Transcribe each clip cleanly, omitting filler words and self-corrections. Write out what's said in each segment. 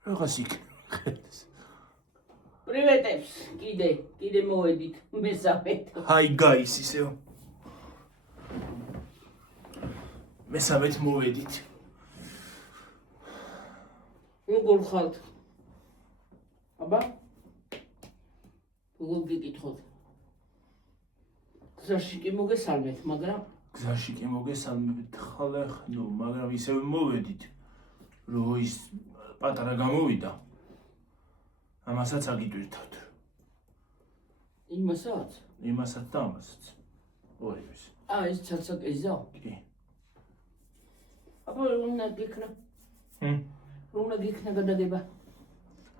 Რაღაც იქნება. Privetებს, კიდე მოვედით, მესამედ. Hi guys, ისევ. მესამედ მოვედით. როგორ ხართ? აბა? როგორ გიკითხოთ? გზაში კი მოგესალმეთ, მაგრამ გზაში კი მოგესალმებით ხალე, მაგრამ ისევ მოვედით. რო ის პატარა გამოვიდა. ამასაც აგიტვირთავთ. იმასაც? იმასაც და ამასაც. ორივეს. ეს ცალსაკეზა? კი. აბა უნდა გიქნა. უნდა გიქნა გადაგება.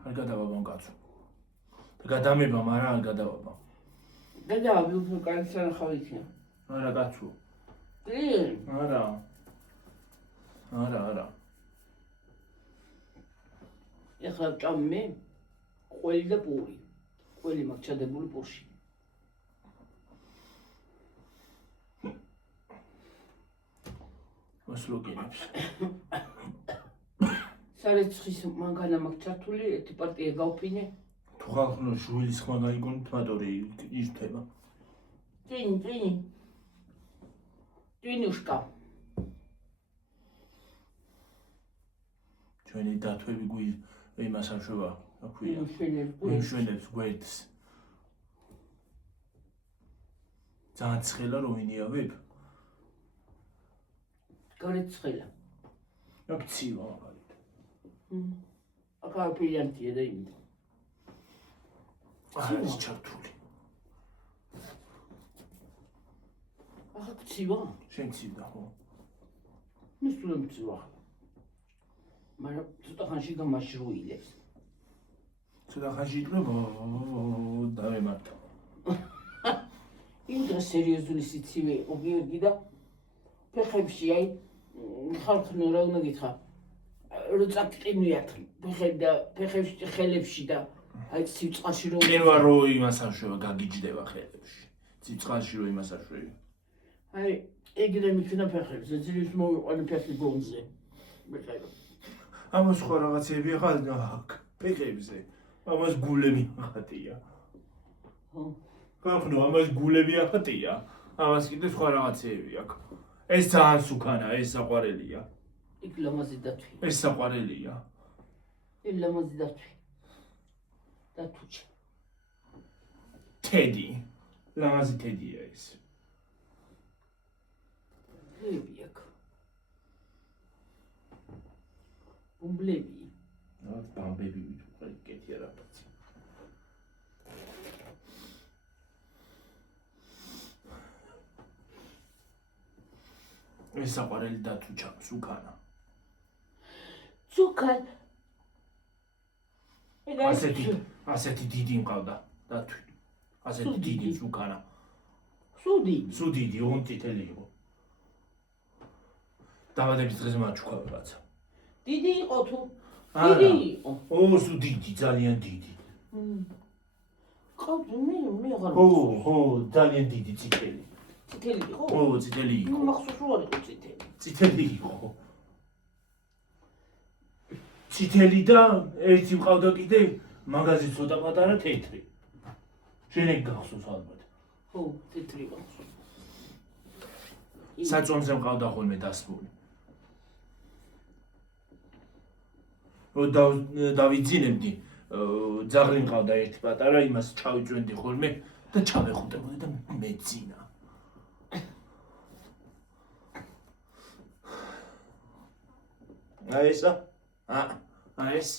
არ გადავაბამ კაცო. გადამება, მაგრამ არ გადავაბამ. გადავაბი უფრო კარგი სანახავი იქნება. არა კაცო. კი. არა. ეხლა ჭამმე ყველი და პური. ყველი მაქვს ჩადებული პურში. მოსლოგინებს. სარეცხის მანქანა მაქვს ჩართული, ერთი პარტია გავფინე. თუ ხალხნო შვილის ხმა გაიგონით მატორი ირთება. ტვინუშკა. ჩვენი დათვები იმას ამშვება, აქვია. მშვენებს გვერდს. ძალიან ცხელა რომ ინიავებ? გარეთ ცხელა. აქ ცივა მაგალითად. ახლა პირიანტია და იმით. არის ჩართული. ახლა ცივა? შენ ცივდა ხო? მე სულ მცივა. მაგრამ ცოტა ხანში გამაშრუილებს. ცოტა ხანში იქნება დავემართა. იმ დროს სერიოზული სიცივე იყო გიორგი და ფეხებში აი ხალხნო რა უნდა გითხრა რო წაკტინვიათ ფეხებში ხელებში და აი სიწყალში რო კენვა რო იმას ამშვება გაგიჯდება ხელებში. სიწყალში რო იმას ამშვები. აი ეგრე მიქნა ფეხებზე ძილის მოვიყვანე ფეხი გონზე. მეკარო. ამას სხვა რაღაცები ახლა აქ ფეხებზე. ამას გულები ახატია. ხო. ხალხნო ამას გულები ახატია. ამას კიდე სხვა რაღაცები აქვს. ეს ძალიან სუქანა, ეს საყვარელია. იქ ლამაზი დათვი. ეს საყვარელია. ეს ლამაზი დათვი. დათუჩა. ტედი. ლამაზი ტედია ეს. ბლები აქ. ბლები. რაღაც ბამბები ვიყავი კეთი არაფერი. ეს საყვარელი დათუჩა, სუქანა. სუქან. ასეთი დიდი მყავდა დათვი. ასეთი დიდი სუქანა. სუდიდი, ოღონდ წითელი იყო. დავადების დღეს მაჩუქავ რაცა. დიდი იყო თუ? დიდი იყო. სუდიდი, ძალიან დიდი. ყავდა მე აღარ ხო, ძალიან დიდი წითელი. წითელი იყო? ხო, წითელი იყო. მახსოვს რომ არ იყო წითელი. წითელი იყო. წითელი და ერთი მყავდა კიდე მაგაზი ცოტა პატარა თეთრი. შენ ეგ გახსოვს ალბათ. ხო, თეთრი იყო. საწვამზე მყავდა ხოლმე დასმული. რო დავიძინებდი, ძაღლი მყავდა ერთი პატარა, იმას ჩავიწვენდი ხოლმე და ჩავეხუტებოდი და მეძინა. აი ესა? ეს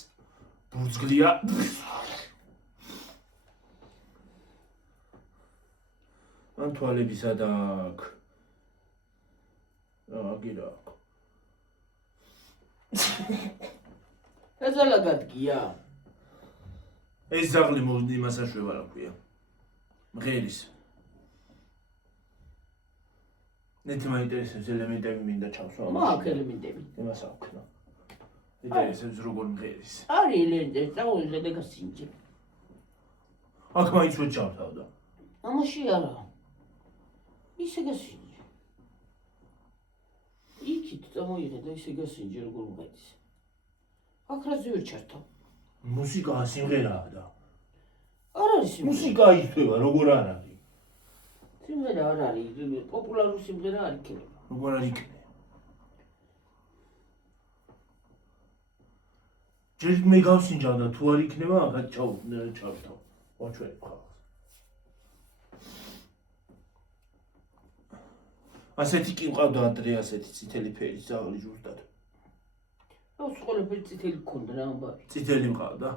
ბურძგლია. ან თვალებისა და აქ. აგირა აქ. ეზალა გადგია. ეს ძაღლი მოვდი იმას აშვება რა ქვია. მღერის. ნეთი მაინტერესებს ელემენტები მინდა ჩავსვა. მაქვს ელემენტები. იმას აქვნა. ინტერესებს როგორ მღერის. არის ელემენტები, წავიდე და გასინჯე. აქ მაინც ვერ ჩავთავდა. ამაში არა. ისე გასინჯე. იქით წამოიღე და ისე გასინჯე როგორ მღერის. აკრაზე ვერ ჩართო. მუსიკაა სიმღერაა და არ არის სიმღერა. მუსიკა იწვევა როგორ არ არის სიმღერა არ არის, პოპულარული სიმღერა არ იქნება. როგორ არ იქნება ჯერ მე გავსინჯავ და თუ არ იქნება ახლა ჩავთავ ვაჩვენებ ხალხს ასეთი კი მყავდა ადრე ასეთი წითელი ფერის ძაღლი ზუსტად აუ ყველაფერი წითელი გქონდა რა ამბავი. წითელი მყავდა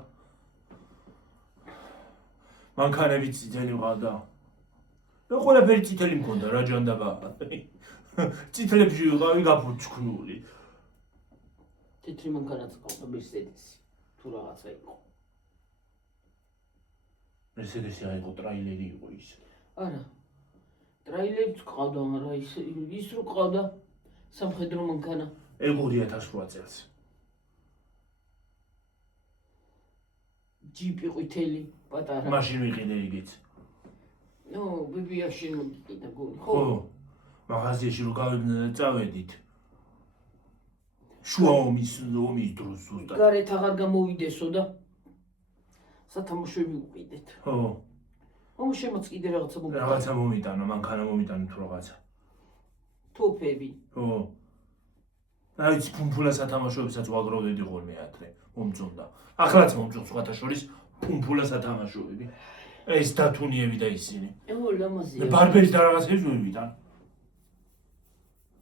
მანქანები წითელი მყავდა და ყველაფერი წითელი მქონდა რა ჯანდაბა წითლებში ვიყავი გაფურჩქნული თეთრი მანქანაც ყავდა მერსედესი თუ რაღაცა იყო. მერსედესი აიყო ტრაილერი იყო ის არა. ტრაილერიც ყავდა, მაგრამ ის რო ყავდა სამხედრო მანქანა. ეგ 2008 წელს ჯიპი ყვითელი, პატარა. მაშინ ვიყიდე იგიც ნო, ბიბიაში მოგიყიდა გული, ხო? ხო მაღაზიაში რო წავედით შუა ომის დროს ზუსტად გარეთ აღარ გამოვიდესო და სათამაშოები ვიყიდეთ. ხო ომის შემოც კიდე რაღაცა მომიტანა. რაღაცა მომიტანა მანქანა მომიტანა თუ რაღაცა თოფები. ხო აი ფუმფულა სათამაშოებსაც ვაგროვდები ხოლმე ადრე მომწონდა ახლაც მომწონს სხვათა შორის ფუმფულა სათამაშოები ეს დათუნიები და ისინი ო ლამაზია. ბარბერის და რაღაცებს ვერ ვიტან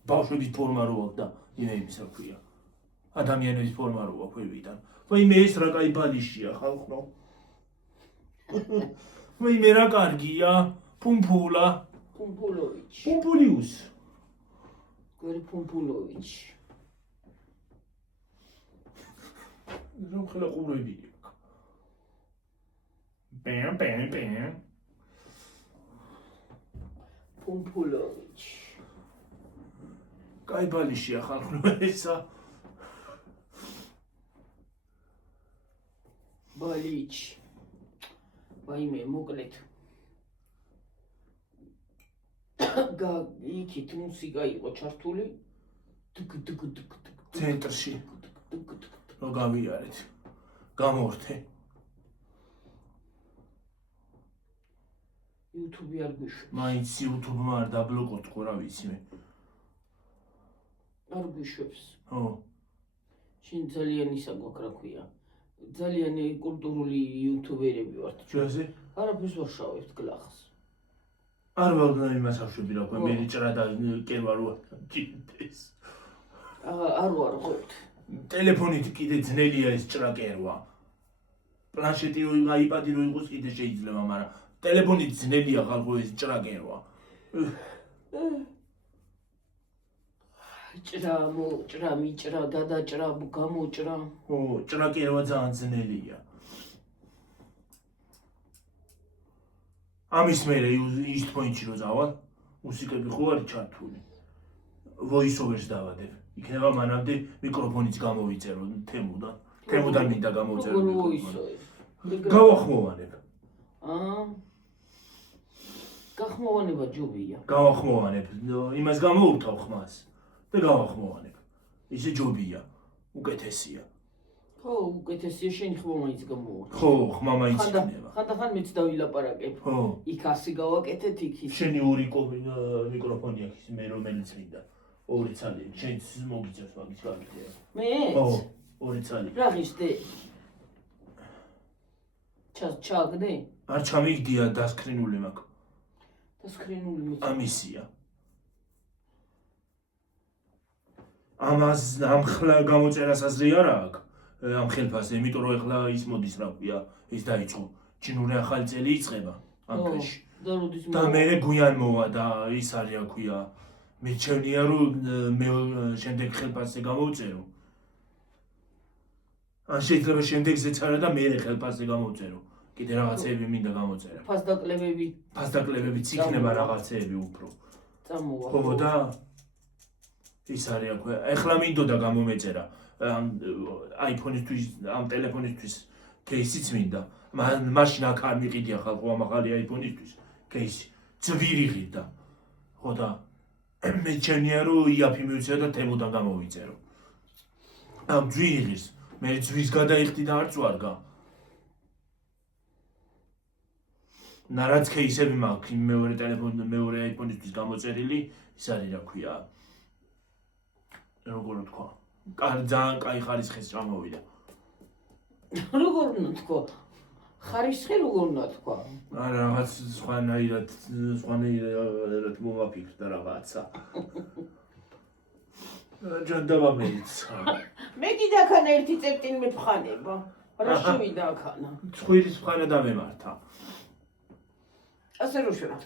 ბავშვების ფორმა რო აქვს და იმეების რა ქვია ადამიანების ფორმა რო აქვს ვერ ვიტან ვაიმე ეს რა კაი ბალიშია ხალხო ვაიმე რა კარგია ფუმფულა პუმპულოვიჩი. პუმპულიუს გვერი პუმპულოვიჩი. რომ ხელა ყურები ბენ პუმპულოვიჩი. კაი ბალიშია ხალხო ესა ბალიჩი. ვაიმე მოკლედ. იქით მუსიკა იყო ჩართული. ცენტრში რო გავიარეთ გამორთე YouTube არ გვიშვებს. მაინც YouTube-მა არ დაბლოკოთ ხო რა ვიცი მე არ გვიშვებს. ხო შენ ძალიან ისა გვაქვს რა ქვია. ძალიან კულტურული იუთუბერები ვართ. ჩვენზე არაფერს ვერ შავებთ გლახს. არ ვარ იმას ავშვები რა ქვია მე ჭრა და კერვა რო ჭირდეს არ ვარ ხოვთ. ტელეფონით კიდე ძნელია ეს ჭრა კერვა პლანშეტი რო აიპადი რო იყოს კიდე შეიძლება მაგრამ ტელეფონით ძნელია ხალხო ეს ჭრა კერვა ჭრა მოჭრა მიჭრა დადაჭრა გამოჭრა. ო ჭრა კერვა ძალიან ძნელია ამის მერე ის პოინტში რო წავალ მუსიკები ხო არის ჩართული voice overs დავადებ იქნება მანამდე მიკროფონიც გამოვიწერო თემუდან მინდა გამოვწერო გავახმოვანებ გახმოვანება ჯობია. გავახმოვანებ იმას გამოურთავ ხმას და გავახმოვანებ ისე ჯობია უკეთესია ხო, უკეთესია შენი ხმა მაინც გამოვა. ხო ხმა მაინც იქნება ხანდახან მეც დავილაპარაკებ. ხო იქ ასი გავაკეთეთ, იქ ის. შენი ორი მიკროფონი აქვს მე რომელიც მინდა ორი ცალი შენც მოგიწევს მაგის გაგიწია მე? ხო ორი ცალი რა ღირსდე? ჩაგდე? არ ჩამიგდია დასკრინული მაქვს დასკრინული მე. ამისია ამას ამ ხლა გამოწერას აზრი არ აქვს ამ ხელფასზე იმიტომ რომ ეხლა ის მოდის რა ქვია ის დაიწყო ჩინური ახალი წელი იწყება ამ თვეში და მე გვიან მოვა და ის არის რა ქვია მე ჩემნია რომ მე შემდეგ ხელფასზე გამოვწერო ან შეიძლება შემდეგზეც არა და მე ხელფასზე გამოვწერო კიდე რაღაცეები მინდა გამოწერა ფასდაკლებებიც იქნება რაღაცეები უფრო წამოვა ხო და ის არის რა ქვია ეხლა მინდოდა გამომეწერა ამ iPhone-ისთვის ამ ტელეფონისთვის кейსიც მინდა მაშინ აქ არ მიყიდია ხალხო ამ ახალი iPhone-ისთვის кейსი ძვირი ღირდა ხო და მე ჩემნია რომ იაფი მივცე და თემოდან გამოვიწერო ამ ძვირი ღირს მე ძვის გადაიხდი და არ წვარგა. რაც кейსები მაქვს იმ მეორე ტელეფონი მეორე აიფონისთვის გამოწერილი ის არის რა ქვია როგორ თქვა ძალიან კაი ხარისხის ჩამოვიდა როგორ უნდა თქვა ხარისხი როგორ უნდა თქვა არა რაღაც სხვანაირად მომაფიქრდა რაღაცა ჯანდაბა მეიცა მე კიდაქან ერთი წერტილ მეფხანება რა შევიდა აქანა ცხვირის მხანა დამემართა ასე რო შევა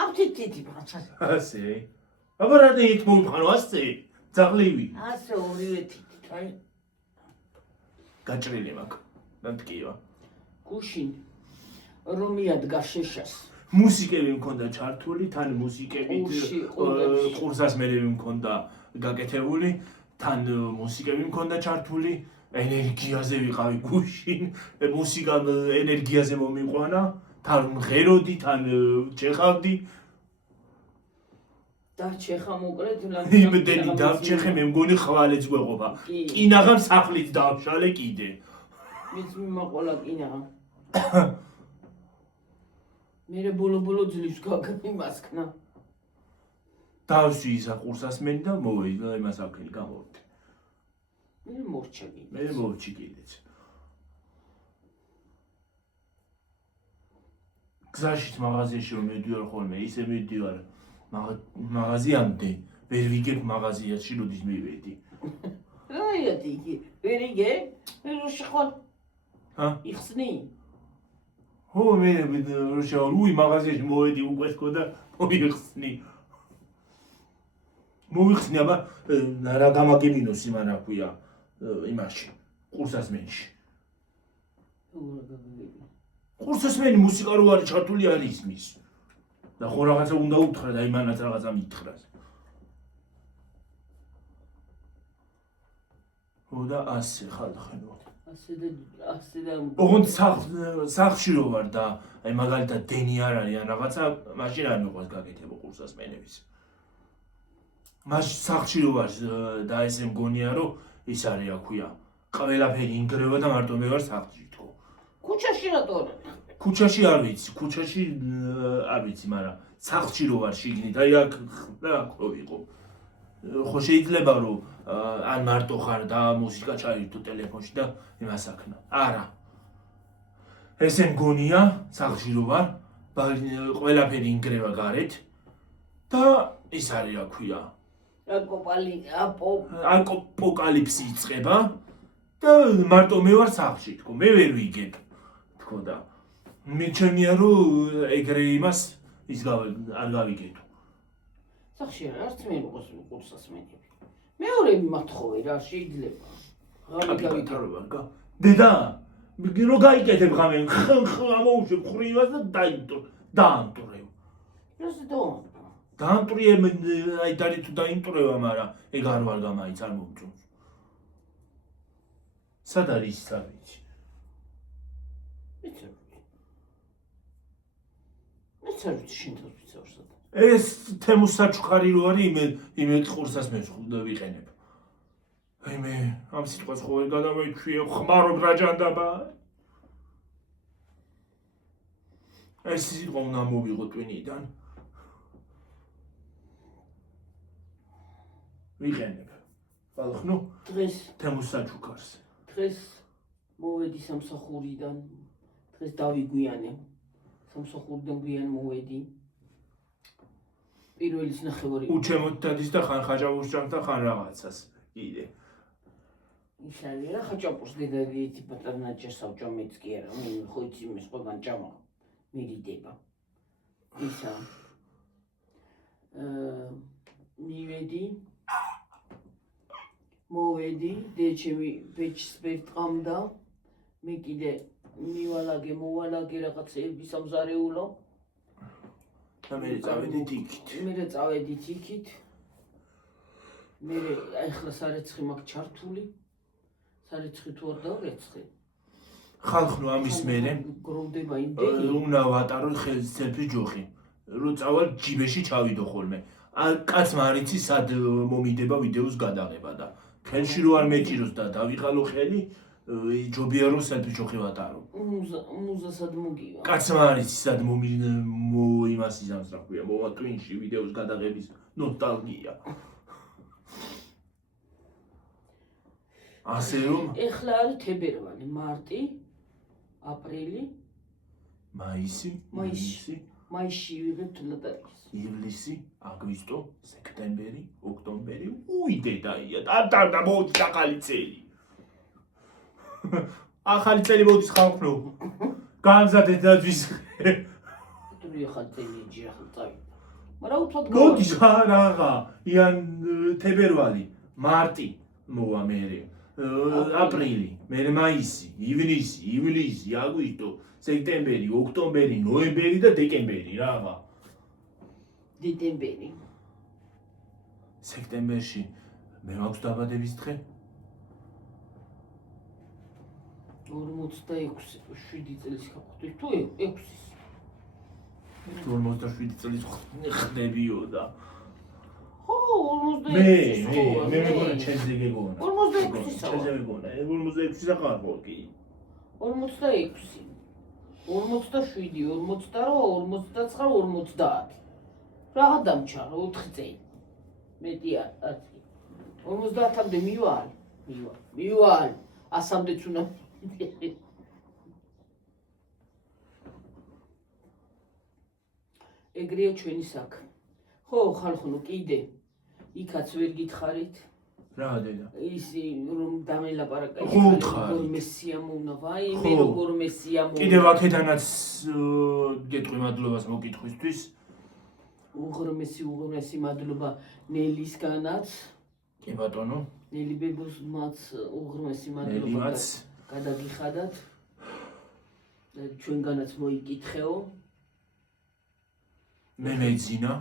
ამ თითი ბაცა ასე აბა რა დეით მომხანო ასე ძაღლივი ასე ორივე თითი აი გაჭრილი მაქვს დამტკივა გუშინ რომ იადგა შეშას მუსიკები მქონდა ჩართული თან მუსიკებით ყურსას მერევი მქონდა გაკეთებული თან მუსიკები მქონდა ჩართული ენერგიაზე ვიყავი გუშინ მუსიკა ენერგიაზე მომიყვანა თან ღეროდი თან ჩეხავდი და ჩეხა მოკლედ იმდენი დავჩეხე მე მგონი ხვალეც გვეყოფა კინაღამ სახლით დავშალე კიდე მის მიმაყოლა კინაღამ მერე ბოლო ძლივს გაგიმასკნა დავსვი ისა ყურსასმენი და მოვიდა იმას აქელი გამოვდი მე მორჩები მე მოვჩი კიდეც გზაშიც მაღაზიაში რომ მედივარ ხოლმე ისე მედივარ მაღაზიამდე ვერ ვიგებ მაღაზიაში როდის მივედი რაიათი იგი ვერ იგე რო შეხვალ იხსნი ხო მე რო შევალ უი მაღაზიაში მოვედი უკვე თქო და მოვიხსნი აბა რა გამაგებინოს იმან რა ქვია იმაში ყურსასმენში ყურსასმენი მუსიკა რო არის ჩართული არის ისმის და ხო რაღაცა უნდა უთხრა და იმანაც რაღაცა მითხრას ხო და ასე ხალხენო ასე და ოღონდ სახლში რო ვარ და აი მაგალითად დენი არ არის ან რაღაცა მაშინ არ მიყვარს გაკეთებო ყურსასმენების მაშინ სახლში რო ვარ და ესე მგონია რომ ის არის რა ქვია ყველაფერი ინგრევა და მარტო მე ვარ სახლში თქო ქუჩაში რატო არ ქუჩაში არ ვიცი ქუჩაში არ ვიცი მაგრამ სახლში რო ვარ შიგნით აი აქ რო ვიყო ხო შეიძლება რომ ან მარტო ხარ და მუსიკა ჩაირთო ტელეფონში და იმას აქნა არა ესე მგონია სახლში რო ვარ ყველაფერი ინგრევა გარეთ და ის არის რა ქვია აპოკალიფსი იწყება და მარტო მე ვარ სახლში თქო მე ვერ ვიგებ თქო და მიჩემია რომ ეგრე იმას ის არ გავიგეთო სახში არც მე მიყოს ყურსასმენები მეორები მათხოვე რა შეიძლება ღამე გავიტარობა რა დედა რო გაიკეთებ ღამე ამოუშვებ ხრინვას და დაანტურებ რას დო დაანტურებ აი დარი თუ დაინტურება მაგრამ ეგ არ ვარ გამაიც არ მომწონს სად არის სავიჩი ეს თემუს საჩუქარი რო არის იმე ყურსასმენს ვიყენებ აი მე ამ სიტყვას ხო ვერ გადამოიჩვიე ხმარობ რა ჯანდაბა ეს სიტყვა უნდა მოვიღო ტვინიდან ვიყენებ ხალხნო დღეს თემუს საჩუქარს დღეს მოვედი სამსახურიდან დღეს დავიგვიანე სამსახურიდან გვიან მოვედი პირველის ნახევარი უჩემოთ დადის და ხან ხაჭაპურს და ხან რაღაცას კიდე ის არის რა ხაჭაპურს დედაიეთი პატარნაჭა საბჭომეც კი არა მე ხო იცი მე სხვაგან ჭამა მერიდება ისა მოვედი დეჩემი ბეჭს ვერტყამდა მე კიდე მოვალაგე რაღაცეები სამზარეულო და მე წავედით იქით მე ახლა სარეცხი მაქვს ჩართული სარეცხი თუ არ დავრეცხე ხალხნო ამის მერე გროვდება იმდენი უნდა ვატარო ხელსელფი ჯოხი რო წავალ ჯიბეში ჩავიდო ხოლმე კაცმა არ იცი სად მომიდება ვიდეოს გადაღება და ხელში რო არ მეჭიროს და დავიყალო ხელი ჯობია რომ სელფი ჩოხი ვატარო მუზა სად მოგივა კაცმა არის სად იმას იზამს რა ქვია მოვა ტვინში ვიდეოს გადაღების ნოსტალგია ასე რომ ეხლა არის თებერვალი მარტი აპრილი მაისში ვიღებთ ლატარკის ივლისი აგვისტო სექტემბერი ოქტომბერი უი დედაია და მოდი ახალი წელი ახალი წელი მოდის ხალხო გამზადეთ დაძვის თუ ახალი წელი ჯერ ხალხი მაგრამ უცოდ მოდის რა იან თებერვალი მარტი მოვა მერე აპრილი მერე მაისი ივნისი ივლისი აგვისტო სექტემბერი ოქტომბერი ნოემბერი და დეკემბერი რაღა დეკემბერი სექტემბერში მე მაქვს დაბადების დღე 46 7 წელს ხავხდი თუ 6-ის 47 წელს ხდებიო და ხო 46 მე მეგონა ჩემზე გეგონა 46 ჩემზე მეგონა 46 ახარ ხო კი 46 47 42 49 50 რაღა დამჩა 4 წელი მეტი არ 50-მდე მივალ 100-მდეც უნდა ეგრეა ჩვენი საქმე ხო ხალხო კიდე იქაც ვერ გითხარით რა დედა ისი რომ დამელაპარაკა როგორ მესიამოვნა ვაი მე როგორ მესიამოვნა კიდევ აქედანაც გეტყვი მადლობას მოკითხვისთვის უღრმესი მადლობა ნელისგანაც კი ბატონო ნელი ბებოს მათ უღრმესი მადლობა გადაგიხადათ და ჩვენგანაც მოიკითხეო მე მეძინა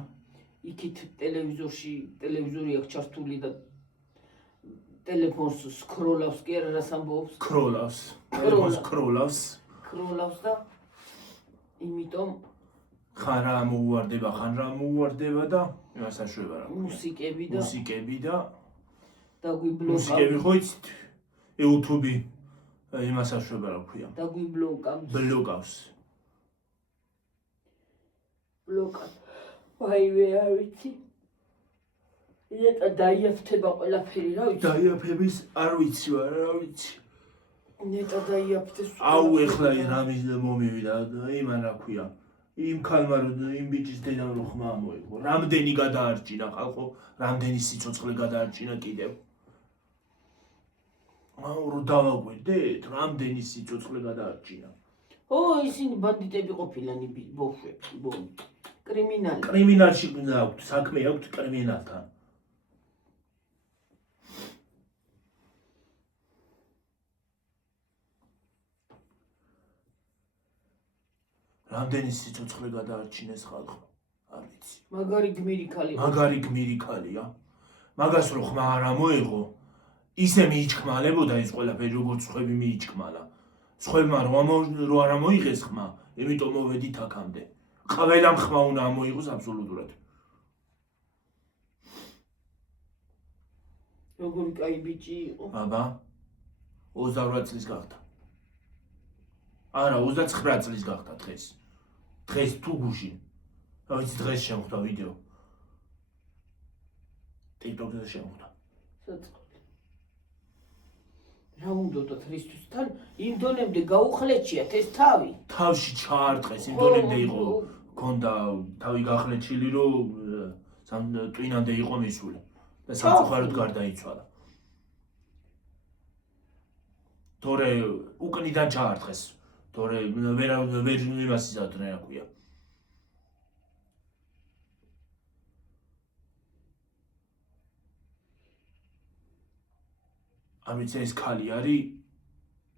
იქით ტელევიზორი აქვს ჩართული და ტელეფონს სკროლავს კი არა რას ამბობს სკროლავს და იმიტომ ხან რა მოუვარდება და იმას აშვება რა მუსიკები და მუსიკები ხო იცით YouTube იმას აშვება რა ქვია ბლოკავს ვაივე არ ვიცი ნეტა დაიაფთება ყველაფერი რა ვიცი დაიაფების არ ვიცი ნეტა დაიაფთეს აუ ეხლა რამის მომივიდა იმან რა ქვია იმ ქალმა იმ ბიჭის დედამ რო ხმა მოიგო რამდენი გადაარჩინა ხალხო რამდენი სიცოცხლე გადაარჩინა კიდევ აუ რო დავაგვედეთ რამდენი სიცოცხლე გადაარჩინა ო ისინი ბანდიტები ყოფილან ბოშვები კრიმინალში აქვს საქმე აქვს კრიმინალთან რამდენი სიცოცხლე გადაარჩინეს ხალხო არ ვიცი მაგარი გმირი ქალია მაგას რო ხმა არ მოიღო ისე მიიჩქმალებოდა ის ყველაფერი როგორც სხვები მიიჩქმალა სხვებმა რო არ მოიღეს ხმა იმიტომ მოვედით აქამდე ყველამ ხმა უნდა მოიღოს აბსოლუტურად როგორი კაი ბიჭი იყო აბა 28 წლის გახდა არა 29 წლის გახდა დღეს თუ გუშინ რა ვიცი დღეს შემხვდა ვიდეო TikTok-ზე შემხვდა რა უნდა დღისთვის თან იმ დონემდე გაუხლეჩიათ ეს თავში ჩაარტყეს იმ დონემდე იყო ქონდა თავი გახლეჩილი რომ ტვინამდე იყო მისული და სამწუხაროდ გარდაიცვალა თორე უკნიდან ჩაარტყეს თორე ვერ იმას იზარდნენ რა ქვია ამით ეს ქალი არის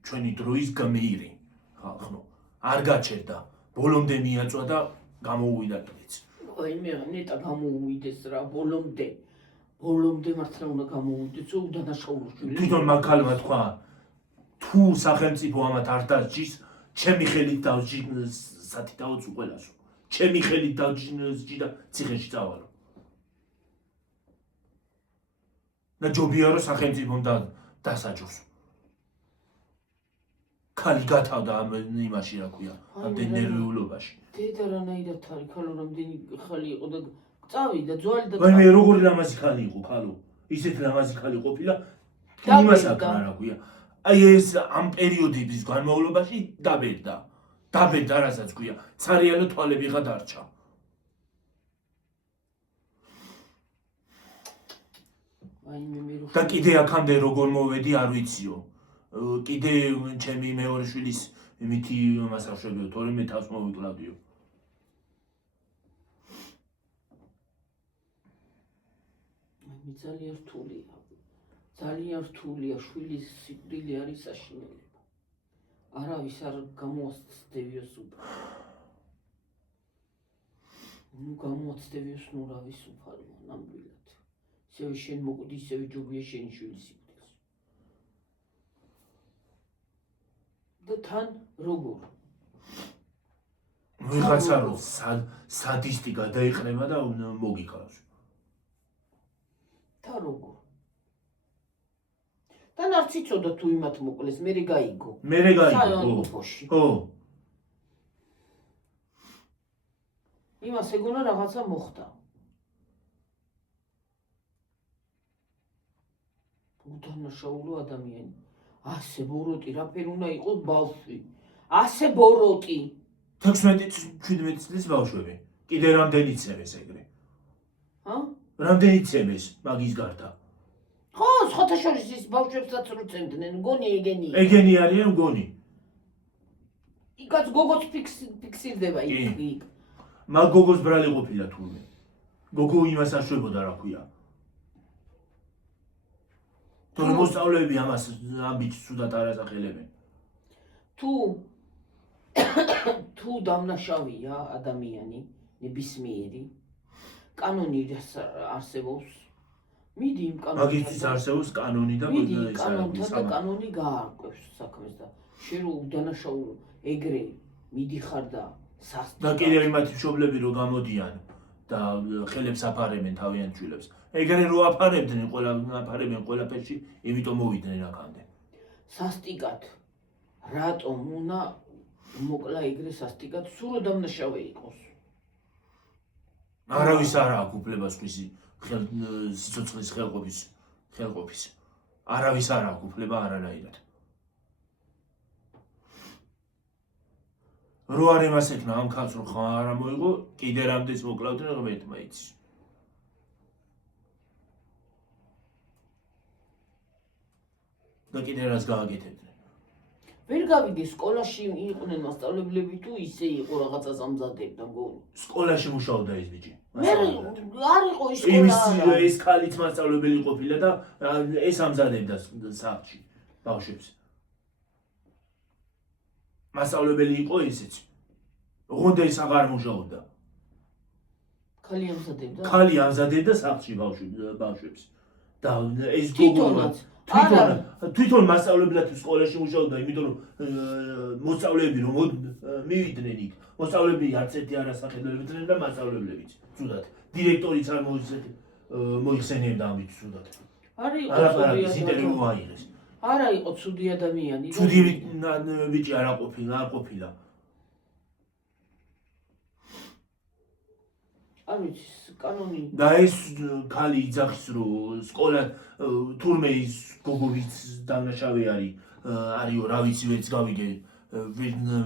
ჩვენი დროის გმირი ხალხო არ გაჩერდა ბოლომდე მიაწვა და გამოუვიდა დღეც აი მე ნეტა გამოუვიდეს რა ბოლომდე მართლა უნდა გამოუვიდეს უდანაშაულოში თვითონ მაგ ქალმა თქვა თუ სახელმწიფო ამათ არ დასჯის ჩემი ხელით დავსჯი სათითაოც უყველასო ჩემი ხელით დავსჯი და ციხეში წავალო და ჯობია რომ სახელმწიფომ დასაჯოს. ქალი გათავდა ამ იმაში რა ქვია, ამდენ ნერვიულობაში. დედა რანაირად არის ქალო რამდენი ხალი იყო და წავიდა ძვალი და ვაიმე როგორი ლამაზი ხალი იყო ქალო. ისეთ ლამაზი ხალი ყოფილა იმას აკრა რა ქვია. აი ეს ამ პერიოდების განმავლობაში დაბერდა. დაბერდა რასაც ქვია. ცარიალო თვალებიღა დარჩა. ვაიმე მე რო და კიდე აქამდე როგორ მოვედი არ ვიციო. კიდე ჩემი მეორე შვილის იმითი მასავშებიო, თორემ მე თავს მოვიკლავდიო. მე ძალიან რთულია შვილის სიკვდილი არის საშინელება. არავის არ გამოაცდევიოს უფალ. ნუ გამოაცდევიოს ნურავის უფალმა ნამდვილად. ისევე შენ მოკვდი, ისევე ჯობია შენი შვილის სიკვდილს. და თან როგორ? ვიღაცა რომ სადისტი გადაიყრება და მოგიყავს. და როგორ? თან არც იცოდა თუ იმათ მოკლეს, მერე გაიგო. მერე გაიგო. საავადმყოფოში. ხო. იმას ეგონა რაღაცა მოხდა. უდანაშაულო ადამიანი. ასე ბოროტი, რაფერ უნდა იყოს ბავშვი. ასე ბოროტი. 16-17 წლის ბავშვები. კიდე რამდენი ცემეს ეგრე? ჰა? რამდენი ცემეს მაგის გარდა? ხო, სხვათა შორის ის ბავშვებსაც რო წემდნენ, გონი ეგენია. ეგენი არიან მგონი. იქაც გოგოც ფიქსირდება იქ. მაგ გოგოს ბრალი ყოფილა თურმე. გოგო იმას აშვებოდა რა ქვია. თორემ მოსწავლეები ამას ამ ბიჭს ცუდად არ ასახელებენ. თუ დამნაშავია ადამიანი, ნებისმიერი, კანონი არსებობს. მიდი იმ კანონთან. მაგისთვის არსებობს კანონი და მიდი კანონთან და კანონი გაარკვევს საქმეს და შენ რო უდანაშაულ ეგრე მიდიხარ და სასტიკად. და კიდევ იმათი მშობლები რო გამოდიან და ხელებს აფარებენ თავიანთ შვილებს. ეგრე რო აფარებდნენ, აფარებენ ყველაფერში, იმიტომ მოვიდნენ აქამდე. სასტიკად. რატომ უნდა მოკლა ეგრე სასტიკად, სულ რომ დამნაშავე იყოს? არავის არ აქვს უფლებას ხისი სიცოცხლის ხელყოფის. არავის არ აქვს უფლება არანაირად. რო არ იმას ეკნა ამ ქალს რო ხარ არ მოიღო, კიდე რამდენს მოკლავდნენ ღმერთმა იცის. და კიდე რას გააკეთებდნენ? ვერ გავიგე სკოლაში იყვნენ მასწავლებლები თუ ისე იყო რაღაცას ამზადებდა მგონი. სკოლაში მუშაობდა ეს ბიჭი. მე არ იყო ის სკოლა. ეს ქალიც მასწავლებელი ყოფილა და ეს ამზადებდა სახლში ბავშვებს. მასწავლებელი იყო ესეც. ოღონდ ეს აღარ მუშაობდა. ქალი ამზადებდა სახლში ბავშვებს. და ეს გოგონა თვითონ მასწავლებლად სკოლაში მუშაობდა, იმიტომ რომ მოსწავლეები რომ მივიდნენ იქ. მოსწავლეები არც ერთი არ ასახელებდნენ და მასწავლებლებიც. ცუდად. დირექტორიც არ მოიხსენიებდა ამით ცუდად. არა იყო ალაპარაკის ინტერვიუ აიღეს. არა იყო ცუდი ადამიანი. ცუდი ბიჭი არ ყოფილა. არ ვიცი, კანონი. და ეს ქალი იძახის რომ სკოლა თურმე ის გოგოვის დამნაშავე არისო, რა ვიცი, ვერც გავიგე,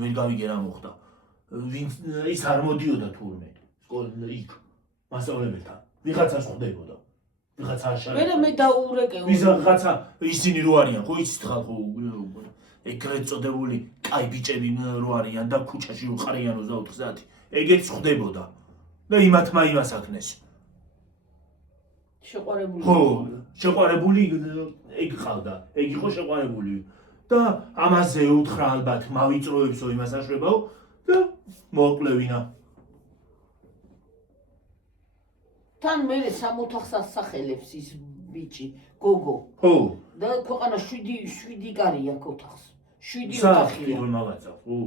ვერ გავიგე რა მოხდა. ის არ მოდიოდა თურმე სკოლა იქ მასწავლებელთან. ვიღაცას ხვდებოდა. ვიღაცა აშარებდა. მე დაურეკე. ვიღაცა ისინი რო არიან, ხო იცით ხალხო ეგრეთ წოდებული კაი ბიჭები რო არიან და ქუჩაში რო ყარიან 24 საათი. ეგეც ხვდებოდა. და იმათმა იმას აქნეს. შეყვარებული. ხო, შეყვარებული ეგ ყავდა. ეგ იყო შეყვარებული. და ამაზე უთხრა ალბათ მავიწროებსო იმას აშვებაო და მოკლევინა. თან მე 60 ასახელებს ის ბიჭი, გოგო. ხო. და ქვეყანა 7 კარი აქვს ოთახს. 7 ოთახია. საერთოდ მაგაცა, ხო,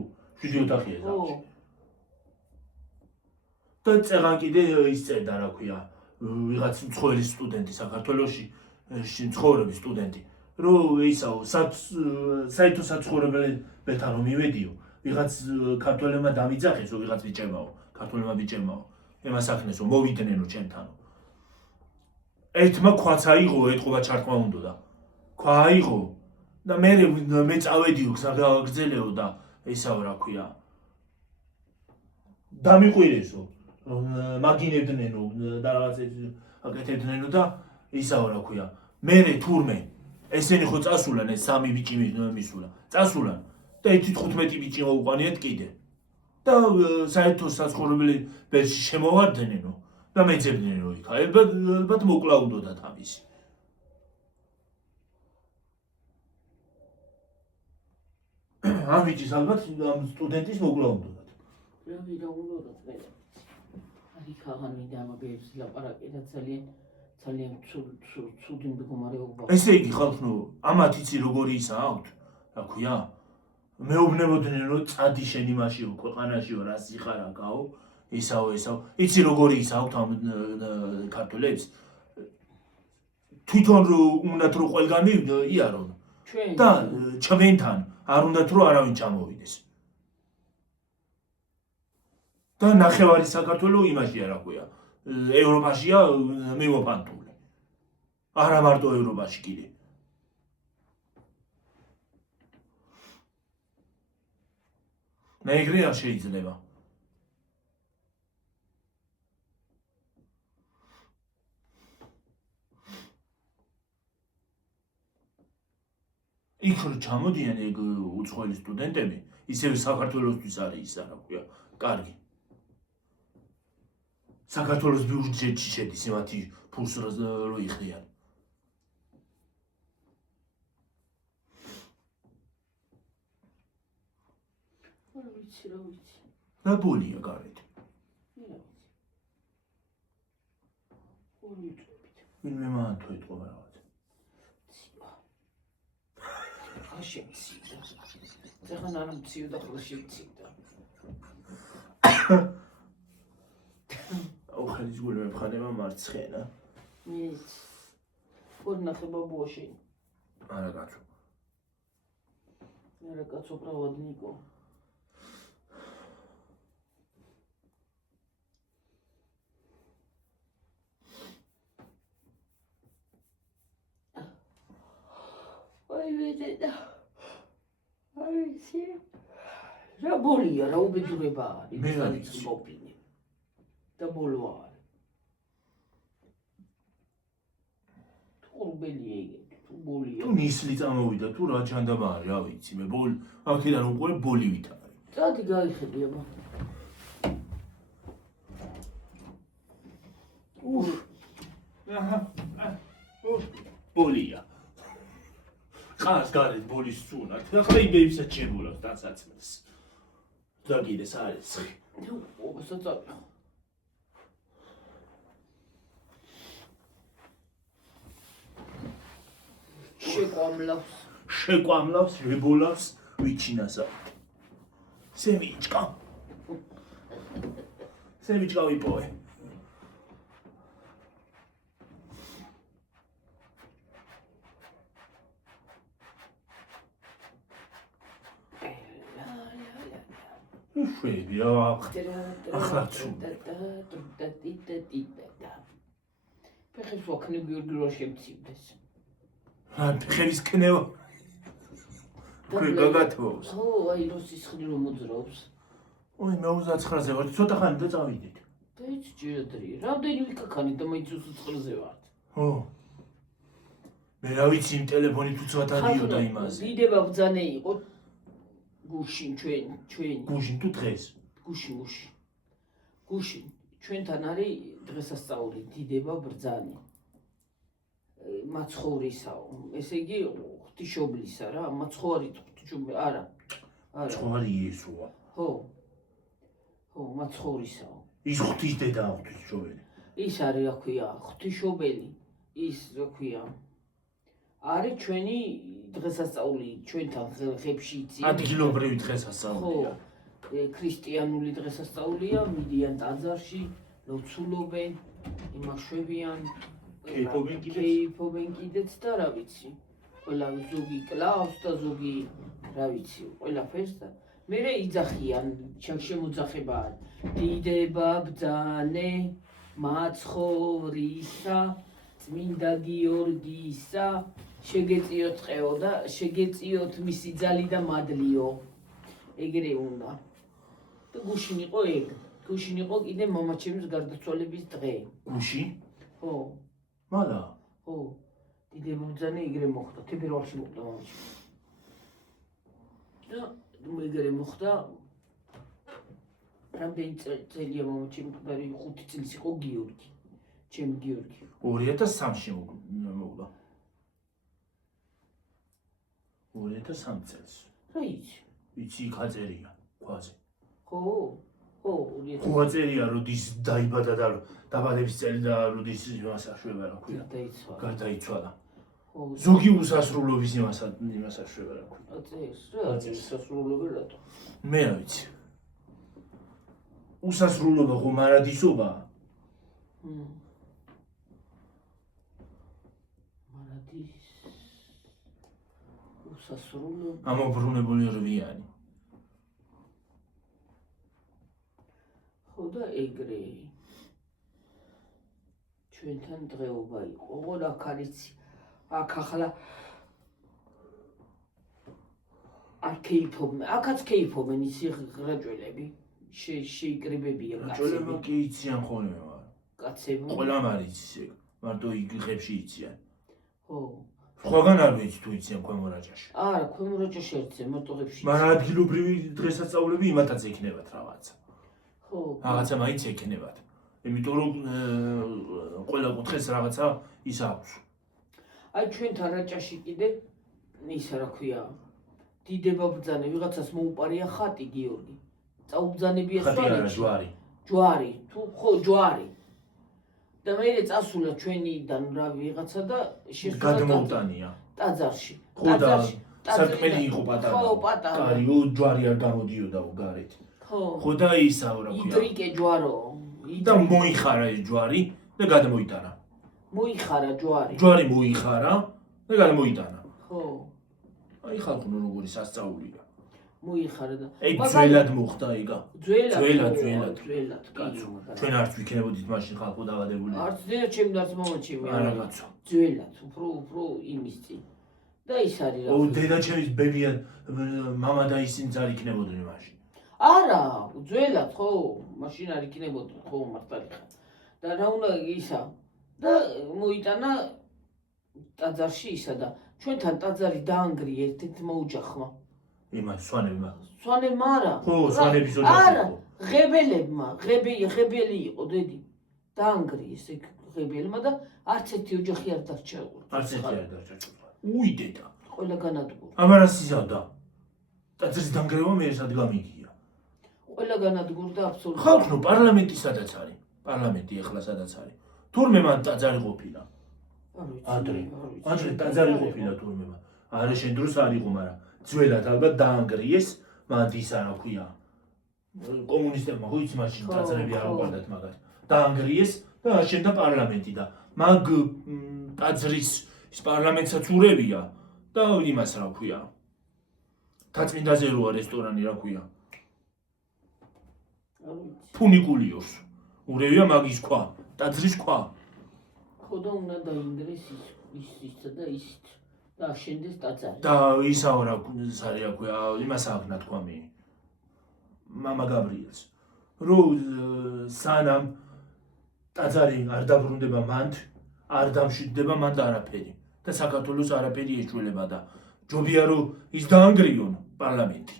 7 ოთახია ზავში. და წერან კიდე ის წერდა რა ქვია, ვიღაც მცხოველი სტუდენტი საქართველოში ცხოვრების სტუდენტი რომ ისაო საერთო საცხოვრებელებთან რომ მივედიო ვიღაც ქართველებმა დამიძახესო ვიღაც ბიჭებმაო ქართველებმა ბიჭებმაო ემას აქნესო მოვიდნენ ჩემთანო ერთმა ქვაც აიღო ეთყობა ჩართმა უნდოდა ქვა აიღო და მე წავედიო გზაგრძელეო და ისაო რა ქვია დამიყვირესო მაგინებდნენო და რაღაცებს აკეთებდნენო და ისაო რა ქვია მე თურმე ესენი ხო წასულან ეს სამი ბიჭი მისულა წასულან და 15 ბიჭი მოუყანიათ კიდე და საერთო საცხოვრებელებში შემოვარდნენო და მეძებდნენო იქ ალბათ მოკლა უნდოდათ ამისი ამ ბიჭის ალბათ ამ სტუდენტის მოკლა უნდოდათ რა ვიდა უნდოდათ მე აი ხაღანი და მაგებს ლაპარაკი და ძალიან ცუდი მდგომარეობა ესე იგი ხალხო ამათ იცი როგორი ისა აქვთ რა ქვია მეუბნებოდნენ რომ წადი შენ იმაშიო ქვეყანაშიო რა სიხარაკაო ისაო იცი როგორი ისა აქვთ ამ ქართველებს თვითონ რომ უნდათ რომ ყველგან იარონ და ჩვენთან არ უნდათ რომ არავინ ჩამოვიდეს და ნახევარი საქართველო იმაშია რა ქვია ევროპაშია მიმოფანტული არა მარტო ევროპაში კიდე მე ეგრე არ შეიძლება იქ რომ ჩამოდიან ეგ უცხოელი სტუდენტები ისევე საქართველოსთვის არის ისა რა ქვია კარგი საქართველოს ბიუჯეტში შედის იმათი ფულს რო იხდიან რა ვიცი რა ბოლია გარეთ ვინმე მანთო ეთყობა რაღაც შემცირდა ზეგან არ მცირდა ხოლმე შემცირდა ოხალის გული მეფხანება მარცხენა მის ორ ნახება ბოში არა კაცო правда ნიკო აი ვედა აი სი რა ბოლია რა უბედურება არის მე რა ვიცი მოპინი და ბოლო არის თურბელია თუ ბოლია თუ ნისლი წამოვიდა თუ რა ჩანდაბა არის რა ვიცი მე აქედან უყურე ბოლივით არის წადი გაიხედი აბა აჰა ბოლია ხას გარეთ ბოლის სუნათ ახლა იმეებსაც შემოლავს დასაცმელს და კიდე არის ობსაცალ შეკვამლავს რებოლავს ვიჩინასა სემიჩკა ვიპოვე შვები რა ახლა ფეხებს ვაქნე გიორგი რო შემცივდეს ფეხების კნევა გაგათოვს ო აი რო სისხლი რომ მოძრაობს ой მე 29-ზე ვარ ცოტა ხანი და წავიდეთ და იცი ჯერადრია რამდენი ვიკაქანი და მაინც 29-ზე ვარ ო მე რა ვიცი იმ ტელეფონი თუ ცოტა დიოდა იმაზე დიდება ბძანე იყო გუშინ ჩვენ გუშინ თუ დღეს გუშინ ჩვენთან არის დღესასწაული დიდება ბრძანი მაცხოვრისაო ესე იგი ღვთისმშობლისა რა მაცხოვარი არა მაცხოვარი იესოა ხო მაცხოვრისაო ის ღვთის დედა ღვთისმშობელი ის არის რა ქვია ღვთისმშობელი ის რა ქვია არის ჩვენი დღესასწაული ჩვენთან ხებში იცი ადგილობრივი დღესასწაულია ქრისტიანული დღესასწაულია მიდიან ტაძარში ლოცულობენ იმაშვებიან Keipobენ კიდეც? Keipobენ კიდეც და რა ვიცი. ყველა ზოგი კლავს და ზოგი რა ვიცი, ყველაფერს და მერე იძახიან, შემოძახებაა. დიდება ბძანე მაცხოვრისა, წმინდა გიორგისა, შეგეწიოთ ყეო და შეგეწიოთ მისი ძალი და მადლიო. ეგრე უნდა. და გუშინ იყო ეგ. გუშინ იყო კიდე მამაჩემის გარდაცვალების დღე. გუში? ხო. მადა? ხო. დიდება ბძანე ეგრე მოხდა. თებერვალში მოხდა მამაჩემი. და ეგრე მოხდა. რამდენი წელია მამაჩემი მკვდარი 5 წლის იყო გიორგი. ჩემი გიორგი. 2003-ში მოვიდა. 2003 წელს. რა იცი? იცი იქ აწერია, ქვაზე. ხო. ხო, 2000. ხო აწერია, როდის დაიბადა და დაბადების წელი და როდის იმას აშვება, რა ქვია. გარდაიცვალა. ხო. ზოგი უსასრულობის იმას აშვება, რა ქვია. აწერს, რა აწერს სასრულობი რატო? მე რა ვიცი. უსასრულობა ხომ არადისობაა? მარადის უსასრულო ამობრუნებული რვიანი. ხო და ეგრე ჩვენთან დღეობა იყო. ოღონდ აქ არიცი. აქ ახლა არ კეიფობენ. აქაც კეიფობენ ისი რაჭველები. შეიკრიბებია რაჭველებმა კი იციან ხოლმე ვარ. კაცები. ყველამ არ იცის ეგ. მარტო იგრებში იციან. ხო. სხვაგან არ ვიცი თუ იციან ქვემო რაჭაში. არა, ქვემო რაჭაში არცენ, მარტო ღებში. მაგრამ ადგილობრივი დღესასწაულები იმათაც ექნებათ რაღაცა. ხო. რაღაცა მაინც ექნებათ. იმიტომ რომ ყველა კუთხეს რაღაცა ის აქვს. აი ჩვენთან რაჭაში კიდე ისა რა ქვია. დიდება ბძანე ვიღაცას მოუპარია ხატი გიორგი. წაუბძანებია სვანეთში. ჯვარი. თუ ხო ჯვარი. და მე წასულა ჩვენიდან რა ვიღაცა და გადმოუტანია. ტაძარში. ხო და სარკმელი იყო პატარა. ხო, პატარა. კარიო ჯვარი არ გამოდიოდა გარეთ. ხო. ხო და ისაო რა ქვია. იდრიკე ჯვარო. და მოიხარა ეს ჯვარი და გადმოიტანა. მოიხარა ჯვარი. ჯვარი მოიხარა და გადმოიტანა. ხო. აი ხალხო როგორი სასწაულია. მოიხარა და ეგ ძველად მოხდა იგა. ძველად. კაცო. ჩვენ არც ვიქნებოდით მაშინ ხალხო დავადებული. არც ძველად ჩემი და მამაჩემი. არა კაცო. ძველად, უფრო იმის წინ. და ის არის რა. ო დედა ჩემის ბებია მამა და ისინი არ იქნებოდნენ მაშინ. არა, ძველად ხო, მაშინ არ იქნებოდნენ, ხო, მართალი ხარ. და რა უნდა ისა და მოიტანა ტაძარში ისა და ჩვენთან ტაძარი დაანგრია ერთ-ერთმა ოჯახმა. იმას სვანებმა. სვანებმა არა. ხო, სვანების ოჯახი არა, იყო. ღებელებმა, ღებელი იყო დედი. დაანგრიეს ეგ ღებელმა და არც ერთი ოჯახი არ დარჩა. არც ერთი არ დარჩა. უი დედა. ყველა განადგურდა. ამარას იზავდა. ტაძრის დანგრევა მე ერთად გამიგია. ყველა განადგურდა აბსოლუტურად. ხალხო პარლამენტი სადაც არის? პარლამენტი ახლა სადაც არის? თურმე მან ტაძარი ყოფილა. ადრე ტაძარი ყოფილა თურმე მან. არა შენ დროს არ იყო, მაგრამ ძველად ალბათ დაანგრიეს, მან ისა რა ქვია. კომუნისტებმა ხო იცი მაშინ ტაძრები არ უყარდათ მაგას. დაანგრიეს და აშენდა პარლამენტი და მაგ ტაძრის ის პარლამენტსაც ურევია და იმას რა ქვია. თაწმინდაზე როა რესტორანი რა ქვია. ფუნიკულიოს. ურევია მაგის ქვა, ტაძრის ქვა. ხო და უნდა დაინგრეს ისიც და ისიც და აშენდეს ტაძარი. და ისაო რა სარია ქვია, იმას აქვს ნათქვამი. მამა გაბრიელს. რო სანამ ტაძარი არ დაბრუნდება მანდ, არ დამშვიდდება მანდ არაფერი. და საქართველოს არაფერი ეჭველება და ჯობია რომ ის დაანგრიონ პარლამენტი.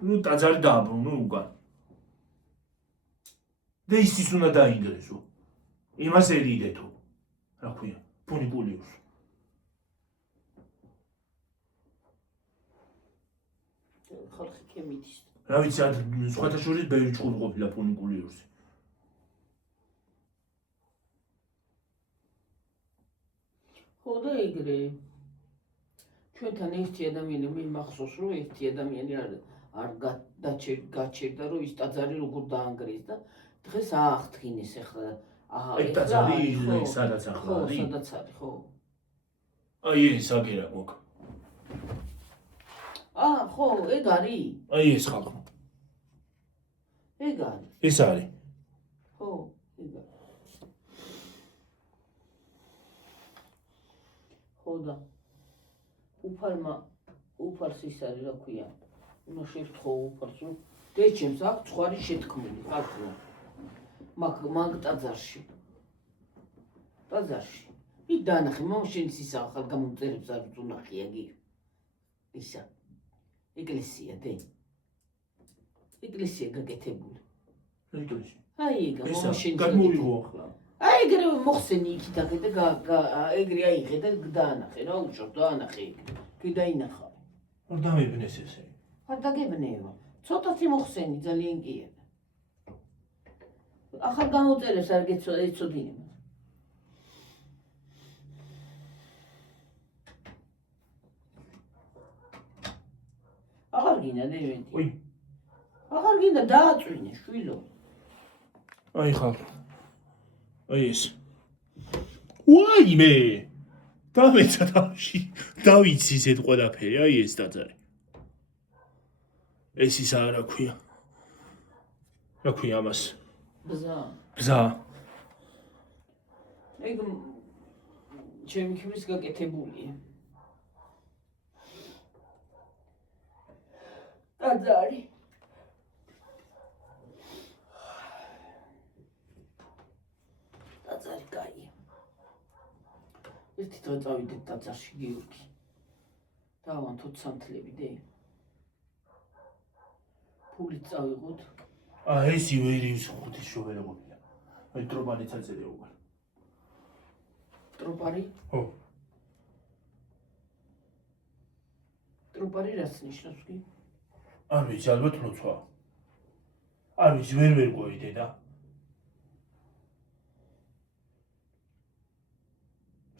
ნუ ტაძარი დააბრუნო უკან. და ის უნდა დაინგრესო. იმას ერიდეთო. რა ქვია, ფუნიკულიოს. ხალხი კემიდის. რა ვიცი, სხვათა შორის ბევრი ჭკუდი ყოფილა ფუნიკულიოსი. ხო და ეგრე. ჩვენთან ერთი ადამიანი მე მახსოვს რომ ერთი ადამიანი არ გაჩერდა რომ ის ტაძარი როგორ დაანგრიეს და დღეს აახთქინეს ახლა ეგ ტაძარი სადაც ახლა ხო, არის? სადაც არის, ხო. აი ეს აგერა მოკ. ხო, ეგ არის. აი ეს ხალხო. ეგ არის. ეს არის. ხო, ეგ არის. ხო და უფალს ის არის, რა ქვია. უნდა შევთხოვო უფალს, რომ დეჩემს აქვს ცხარი შეთქმული ხალხო. მაგ ტაძარში. იქ დაანახე, შენც ისა ახალ გამომწერებს არ უძუნახია გი. ისა. ეკლესია დე. ეკლესია გაკეთებული. ეკლესია. აი ეგა, შენც გადმოვიღო ახლა. აი ეგრე მოხსენი იქით აქ და ეგრე აიღე და დაანახე რა უშორ დაანახე იქ. კი დაინახა. არ დამებნეს ესე. არ დაგებნევა. ცოტათი მოხსენი ძალიან კი არა. ახალ გამოწერებს არ ეცოდინება. აღარ გინდა დევენდი. უი. აღარ გინდა დააწვინე შვილო. აი ხალხო. აი ეს. ვაიმე! დამეცა თავში. დავიცი ზედ ყველაფერი, აი ეს ტაძარი. ეს ის არა ქვია. რა ქვია ამას? ბზა. ეგ ჩემი ქმრის გაკეთებულია. ტაძარი. ტაძარი კაია. ერთი დღე წავიდეთ ტაძარში გიორგი. დავანთოთ სამთლები დე. ფულით წავიღოთ. ეს ივერის ხუთის შოველებია. აი ტროპარი წაწერე უგან. ტროპარი? ხო. ტროპარი რას ნიშნავს კი? არ ვიცი, ალბათ როცვა. არ ვიცი, ვერ გოიდე და.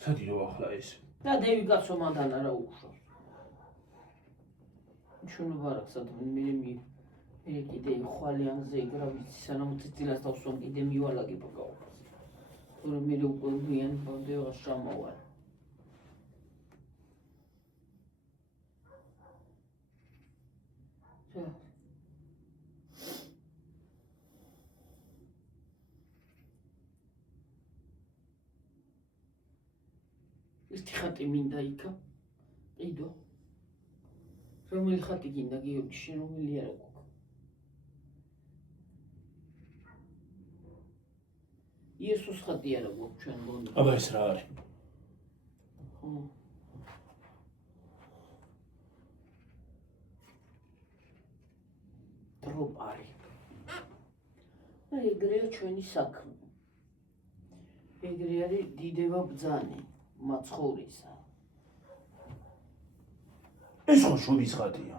სადიო ახლა ეს? და დევი კაცო მანდან არა უხშავს. შუნობა რა სადმე მე კიდე ხვალიანზე იგრა ვიცი სანამ წიწილას დავსვამ კიდე მივალაგე ბაგაობას. თორემ მე უკვე ვიან ბანდეღა შამოვალ. ერთი ხატი მინდა იქა. ყიდო. რომელი ხატი გინდა გიორგი შენ რომელი არა გქონდა? იესოს ხატი არა გვაქვს ჩვენ გონდა. აბა ეს რა არის? ხო. ტროპარი. ეგრეა ჩვენი საქმე. ეგრე არის დიდება ბძანი, მაცხოვრისა. ეს ხო შობის ხატია.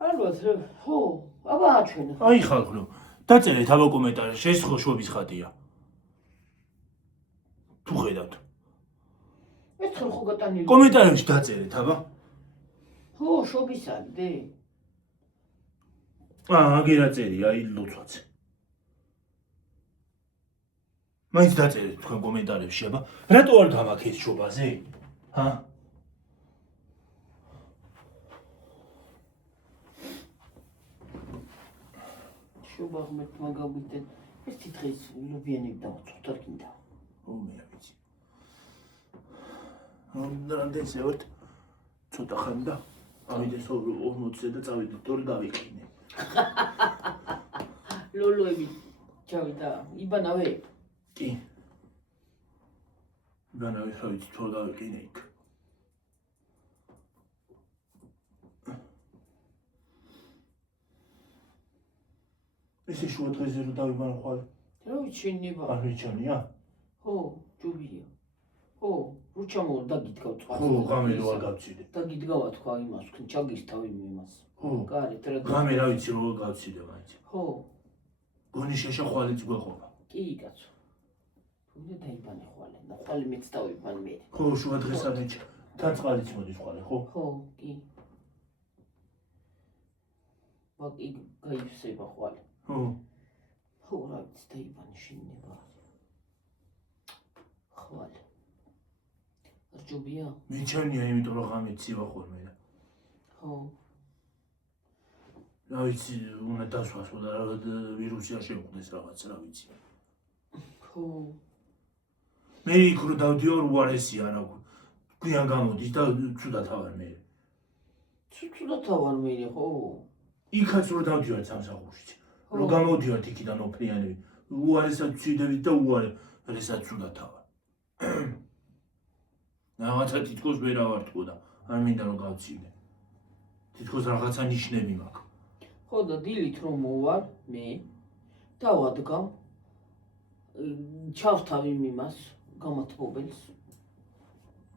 ალბათ, ხო, აბა აჩვენე. აი ხალხო, დაწერეთ აბა კომენტარებში, ეს ხო შობის ხატია. თუ ხედავთ. ერთხელ ხო გატანილი. კომენტარებში დაწერეთ აბა. ხო, შობის არის დე. აგერა წერია, აი ლოცვაც. მაინც დაწერეთ თქვენ კომენტარებში აბა. რატო არ გამაქეს შობაზე? ჰა? შობა ღმერთ მაგავიდეთ. ერთი დღეს ლობიანები დავაწყოთ არ გინდა. მე არ ვიცი. რამდენს ევთ? ცოტა ხანი და ავიდეს 40-ზე და წავიდეთ თორე გავიყინე. ლოლოები ჩავიდა, იბანავე? კი. იბანავე რა ვიცი თორე გავიყინე იქ. ესე შუა დღეზე რომ დავიბანო ხვალ. რა ვიცინება? არ ვიცანია? ხო, ჯობია. ხო, რუჩამო დაგიდგავ წყალს. ხო, ღამე რო არ გავციდე. დაგიდგავა თქვა იმას, თქვენ ჩაგისთავი იმას. ხო. კარეთ, რა ღამე რა ვიცი რო გავციდე მაინც. ხო. გონი შეშა ხვალიც გვეყოფა. კი, კაცო. უნდა დაიბანე ხვალე და ხვალე მეც დავიბან მე. ხო, შუა დღეს ადეჭ. თან წყალიც მოდის ხვალე, ხო? ხო, კი. ვაკი გაიფსება ხვალე. ხო, რა ვიცი და ივანი შეინება. ხვალე. რჯობია? მიჩვენია, იმიტომ რომ ღამით ცივა ხოლმე და. ხო. რა ვიცი, უნდა დასვასო და ვირუსი არ შემოხდეს რაღაც, რა ვიცი. ხო. მე იქ რო დავდიო უარესია რა გვიან გამოდის და ცუდად ავარ მე. ცუდად ავარ მე, ხო? იქაც რო დავდივარ სამსახურში. რო გამოდივართ იქიდან ოფლიანები. უარესად ვციდებით და უარესად ცუდად ავარ. რაღაცა თითქოს ვერ ავართყო და არ მინდა რომ გავცინე. თითქოს რაღაცა ნიშნები მაქვს. ხო და დილით რომ მოვალ მე დავადგამ ჩავთავ იმას გამათბობელს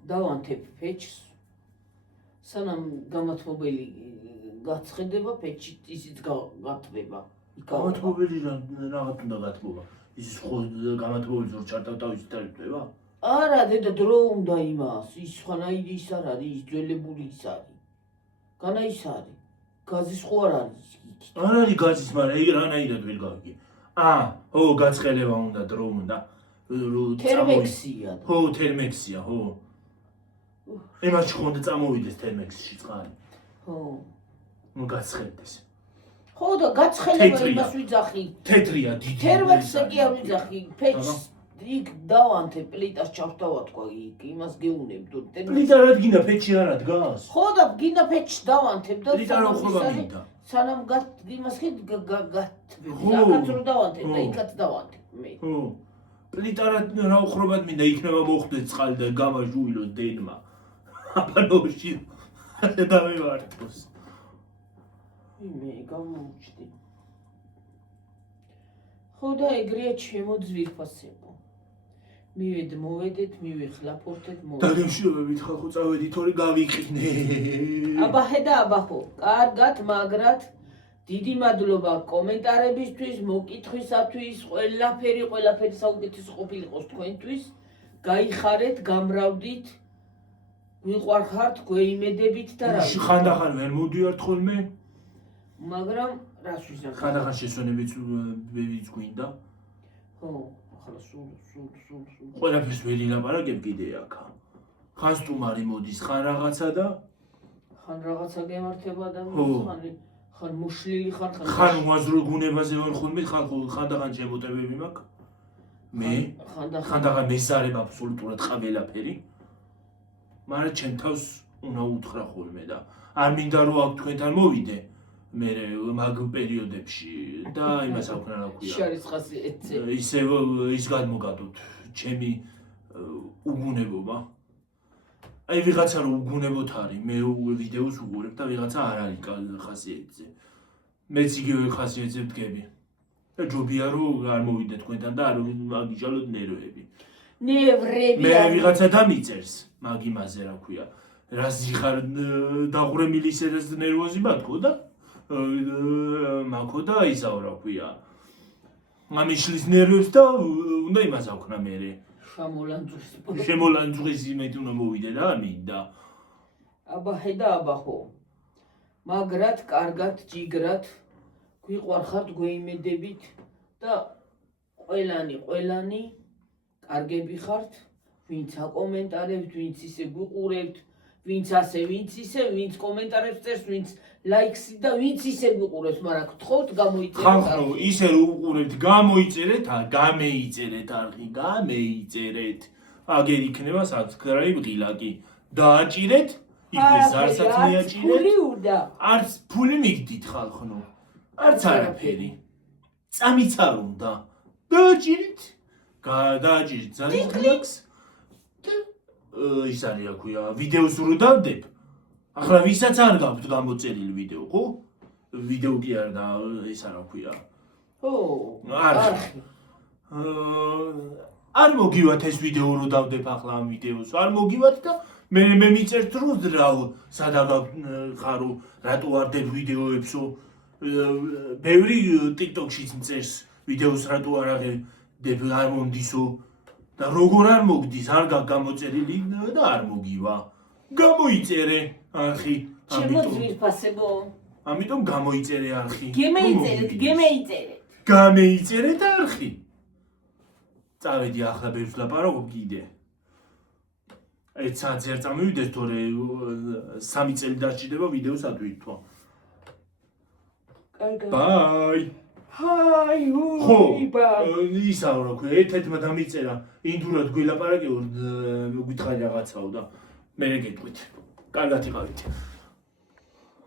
დავანთებ პეჩს სანამ გამათბობელი გაცხედება პეჩი ისიც გათბება გამათბობელი რაღაც უნდა გათბობა ის ხო გამათბობელი რო ჩართავ თავის თარიღდება არა დედა დრო უნდა იმას ის ხანაირი ის არ არის ის ძველებული ის არის განა ის არის გაზის ხო არ არის არ არის გაზის მაგრამ ეგ რანაირად ვერ გავიგე ო გაცხელება უნდა დრო უნდა თერმექსია ხო თერმექსია ხო ემაში ხონდა წამოვიდეს თერმექსში წყალი ხო ნუ გაცხელდეს ხო და გაცხელება იმას ვიძახი თეთრია დიდი თერმექსი კი არ ვიძახი ფეჩს იქ დავანთე პლიტას ჩავთავათქვა იქ იმას გეუნებდო პლიტა რა დგინდა ფეჩი არა დგას ხო და გინდა ფეჩს დავანთებ და პლიტა რა ხრობა გინდა სანამ იმას გათბები აქაც რო დავანთებ და იქაც დავანთებ მე ხო პლიტა რა ხრობად მინდა იქნება მოხდეს წყალი და გამაჟუილოს დენმა აბანოში ასე დავივართოს მე გამოვჭდი ხო და ეგრეა ჩემო ძვირფასებო მოვედეთ მივიხლაფორთეთ დაგემშვიდობებით ხალხო წავედით თორე გავიყინე აბა ხედა აბა ხო კარგად მაგრად დიდი მადლობა კომენტარებისთვის მოკითხვისათვის ყველაფერი საუკეთესო ყოფილიყოს თქვენთვის გაიხარეთ გამრავდით ვიყვარხართ გვეიმედებით და რა ხანდახან ვერ მოვდივართ ხოლმე მაგრამ რას ვიზახ ხანდახან შესვენებიც გვინდა ხო ახლა სულ ყველაფერს ვერ ილაპარაკებ კიდე აქ ხან სტუმარი მოდის ხან რაღაცა და ხან რაღაცა გემართება და ხან მუშლილი ხან უაზრო გუნებაზე ვარ ხოლმე ხანდახან შემოტევები მაქვს მე ხანდახან მეზარებ აბსოლუტურად ყველაფერი მაგრამ ჩემ თავს უნდა უთხრა ხოლმე და არ მინდა რომ აქ თქვენთან მოვიდე მე მაგ პერიოდებში და იმას აქვნა რა ქვია შარიცხასი ეცე ისევ ის გადმოგადოთ ჩემი უგუნებობა აი ვიღაცა რომ უგუნებოთ არის მე ვიდეოს უყურებ და ვიღაცა არ არის ხასიათზე მეც იგივე ხასიათზე ვდგები და ჯობია რომ არ მოვიდე თქვენთან და არ აგიჟალოთ ნერვები ნევრები მე ვიღაცა დამიწერს მაგ იმაზე რა ქვია რა ზიხარ დაღურემილი ისედაც ნერვოზი მაქო და მაქო და ისაო რა ქვია ამიშლის ნერვებს და უნდა იმას აქვნა მე შემოლანძღვის იმედი უნდა მოვიდე და მინდა აბა ხედა აბა ხო მაგრად კარგად ჯიგრად გვიყვარხართ გვეიმედებით და ყველანი კარგები ხართ ვინც აკომენტარებთ ვინც ისე გვიყურებთ ვინც ასე ვინც ისე ვინც კომენტარებს წერს ვინც ლაიქსი და ვინც ისე გვიყურებს მაგრამ გთხოვთ გამოიწერეთ ხალხო ისე რომ უყურებთ გამოიწერეთ გამეიწერეთ არხი გამეიწერეთ აგერ იქნება subscribe ღილაკი დააჭირეთ იქნეს არცაც მიაჭირეთ არც ფული მიგდით ხალხო არც არაფერი წამიც არ უნდა დააჭირეთ გადააჭირეთ ძალიან ღილაკს ის არის რა ქვია ვიდეოს რო დავდებ ახლა ვისაც არ გაქვთ გამოწერილი ვიდეო ხო ვიდეო კი არ და ის რა ქვია ხო არ მოგივათ ეს ვიდეო რო დავდებ ახლა ამ ვიდეოს არ მოგივათ და მე მიწერთ რომ სადა ხარო რატო არ დებ ვიდეოებსო ბევრი TikTok-შიც მწერს ვიდეოს რატო არ აღდებ არ მომდისო და როგორ არ მოგდის არ გამოწერილი და არ მოგივა გამოიწერე არხი ჩემო ძვირფასებო ამიტომ გამოიწერე არხი. გემეიწერეთ. გამეიწერეთ არხი. წავედი ახლა ბევრს ლაპარაკობ კიდე. ერთ საათზე არ წამივიდეს, თორე 3 წელი დასჭირდება ვიდეოს ატვირთვა. კარგად. ბაი. ჰაი, ხო, ბაი. ისაა რა ქვია, ერთ-ერთმა დამიწერა, ინდურად გვილაპარაკეო, გითხარი რაღაცაო და მე გეტყვით. კარგად იყავით.